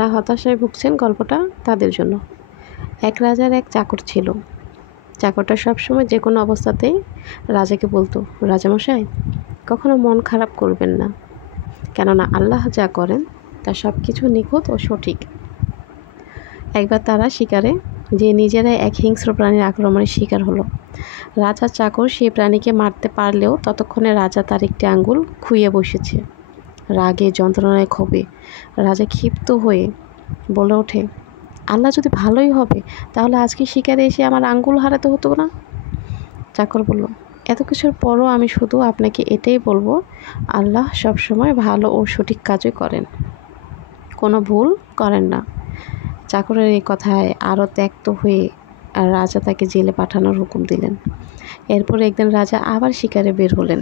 যারা হতাশায় ভুগছেন গল্পটা তাদের জন্য। এক রাজার এক চাকর ছিল। চাকরটা সবসময় যে কোনো অবস্থাতেই রাজাকে বলতো, রাজামশাই কখনো মন খারাপ করবেন না, কেননা আল্লাহ যা করেন তা সব কিছু নিখুঁত ও সঠিক। একবার তারা শিকারে যে নিজেরাই এক হিংস্র প্রাণীর আক্রমণের শিকার হলো। রাজার চাকর সেই প্রাণীকে মারতে পারলেও ততক্ষণে রাজা তার একটি আঙ্গুল খুইয়ে বসেছে। রাগে যন্ত্রণায় ক্ষোভে রাজা ক্ষিপ্ত হয়ে বলে ওঠে, আল্লাহ যদি ভালোই হবে তাহলে আজকে শিকারে এসে আমার আঙ্গুল হারাতে হতো না। চাকর বলল, এত কিছুর পরও আমি শুধু আপনাকে এটাই বলবো, আল্লাহ সবসময় ভালো ও সঠিক কাজই করেন, কোনো ভুল করেন না। চাকরের এই কথায় আরও ত্যক্ত হয়ে রাজা তাকে জেলে পাঠানোর হুকুম দিলেন। এরপর একদিন রাজা আবার শিকারে বের হলেন।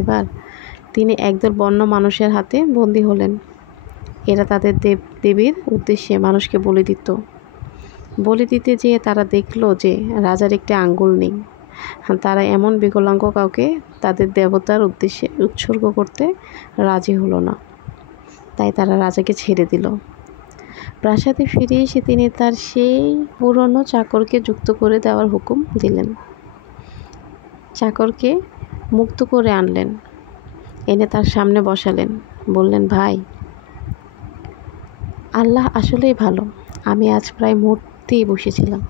এবার তিনি একদল বন্য মানুষের হাতে বন্দী হলেন। এরা তাদের দেব দেবীর উদ্দেশ্যে মানুষকে বলি দিত। বলি দিতে যেয়ে তারা দেখলো যে রাজার একটি আঙ্গুল নেই। তারা এমন বিকলাঙ্গ কাউকে তাদের দেবতার উদ্দেশ্যে উৎসর্গ করতে রাজি হলো না। তাই তারা রাজাকে ছেড়ে দিল। প্রাসাদে ফিরে এসে তিনি তার সেই পুরনো চাকরকে যুক্ত করে দেওয়ার হুকুম দিলেন। চাকরকে মুক্ত করে আনলেন, এনে তার সামনে বসালেন। বললেন, ভাই, আল্লাহ আসলেই ভালো। আমি আজ প্রায় মরতেই বসেছিলাম,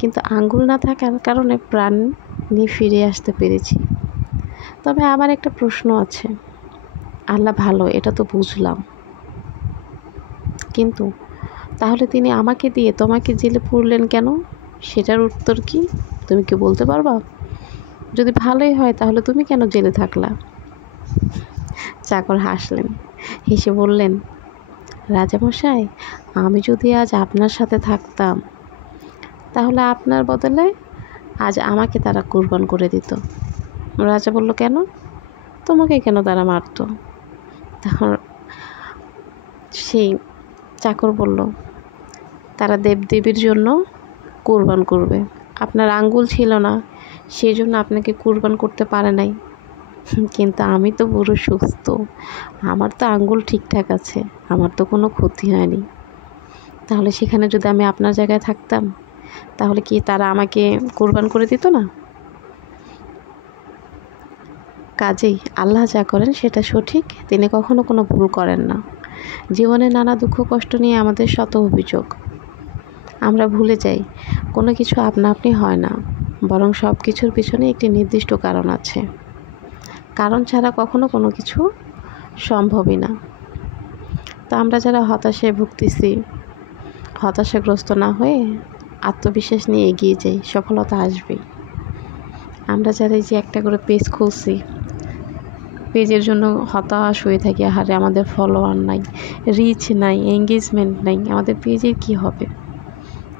কিন্তু আঙ্গুল না থাকার কারণে প্রাণ নিয়ে ফিরে আসতে পেরেছি। তবে আমার একটা প্রশ্ন আছে। আল্লাহ ভালো এটা তো বুঝলাম, কিন্তু তাহলে তিনি আমাকে দিয়ে তোমাকে জেলে পুরলেন কেন? সেটার উত্তর কি তুমি কি বলতে পারবা? যদি ভালোই হয় তাহলে তুমি কেন জেলে থাকলা? চাকর হাসলেন, হেসে বললেন, রাজামশাই, আমি যদি আজ আপনার সাথে থাকতাম তাহলে আপনার বদলে আজ আমাকে তারা কুরবান করে দিত। রাজা বলল, কেন? তোমাকে কেন তারা মারত? তখন সেই চাকর বলল, তারা দেবদেবীর জন্য কুরবান করবে। আপনার আঙ্গুল ছিল না, সেই জন্য আপনাকে কুরবান করতে পারে নাই। কিন্তু আমি তো পুরো সুস্থ, আমার তো আঙ্গুল ঠিকঠাক আছে, আমার তো কোনো ক্ষতি হয়নি। তাহলে সেখানে যদি আমি আপনার জায়গায় থাকতাম তাহলে কি তারা আমাকে কুরবান করে দিত না? কাজেই আল্লাহ যা করেন সেটা সঠিক, তিনি কখনো কোনো ভুল করেন না। জীবনে নানা দুঃখ কষ্ট নিয়ে আমাদের শত অভিযোগ। আমরা ভুলে যাই কোনো কিছু আপনা আপনি হয় না, বরং সব কিছুর পিছনে একটি নির্দিষ্ট কারণ আছে। কারণ ছাড়া কখনো কোনো কিছু সম্ভবই না। তো আমরা যারা হতাশায় ভুগতেছি, হতাশাগ্রস্ত না হয়ে আত্মবিশ্বাস নিয়ে এগিয়ে যাই, সফলতা আসবেই। আমরা যারা এই যে একটা করে পেজ খুলছি, পেজের জন্য হতাশ হয়ে থাকি, আহারে আমাদের ফলোয়ার নাই, রিচ নাই, এঙ্গেজমেন্ট নাই, আমাদের পেজের কি হবে?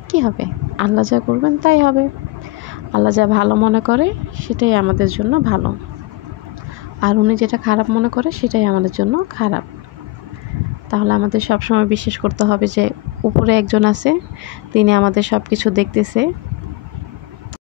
কি হবে? আল্লাহ যা করবেন তাই হবে। আল্লাহ যা ভালো মনে করে সেটাই আমাদের জন্য ভালো, আর উনি যেটা খারাপ মনে করে সেটাই আমাদের জন্য খারাপ। তাহলে আমাদের সবসময় বিশ্বাস করতে হবে যে উপরে একজন আছে, তিনি আমাদের সব কিছু দেখতেছে,